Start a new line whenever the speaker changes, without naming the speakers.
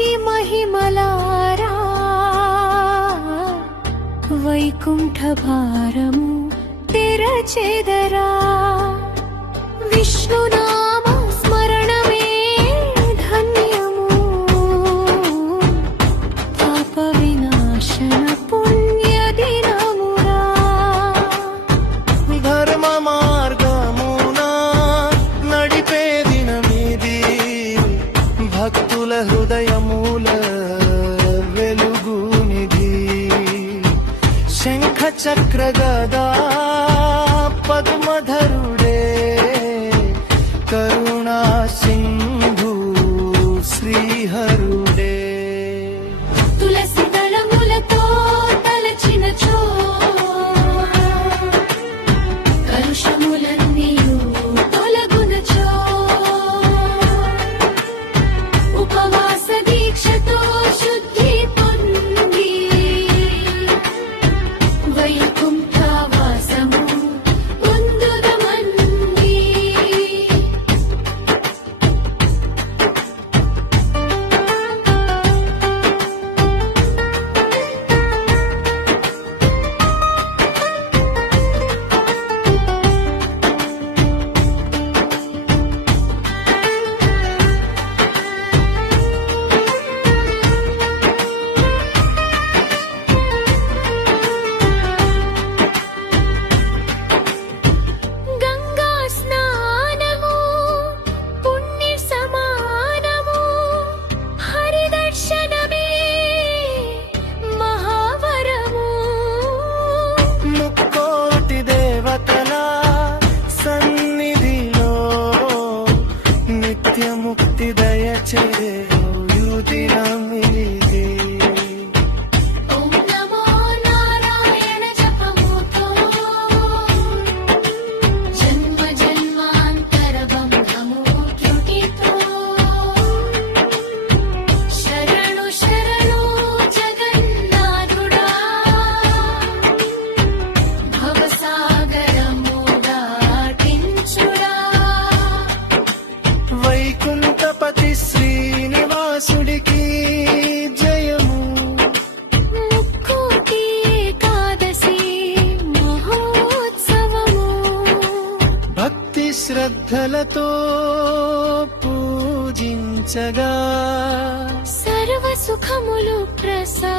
కాశీ మహిమలారా? వైకుంఠ భారము తెరచెదరా?
విష్ణు చక్రగదా పద్మధరుడే కరుణా సింధు శ్రీహరుడే.
తులసి దళములతో
తలచిన
చో కలుషము with
you. శ్రద్ధలతో పూజించగా
సర్వ సుఖములు ప్రసా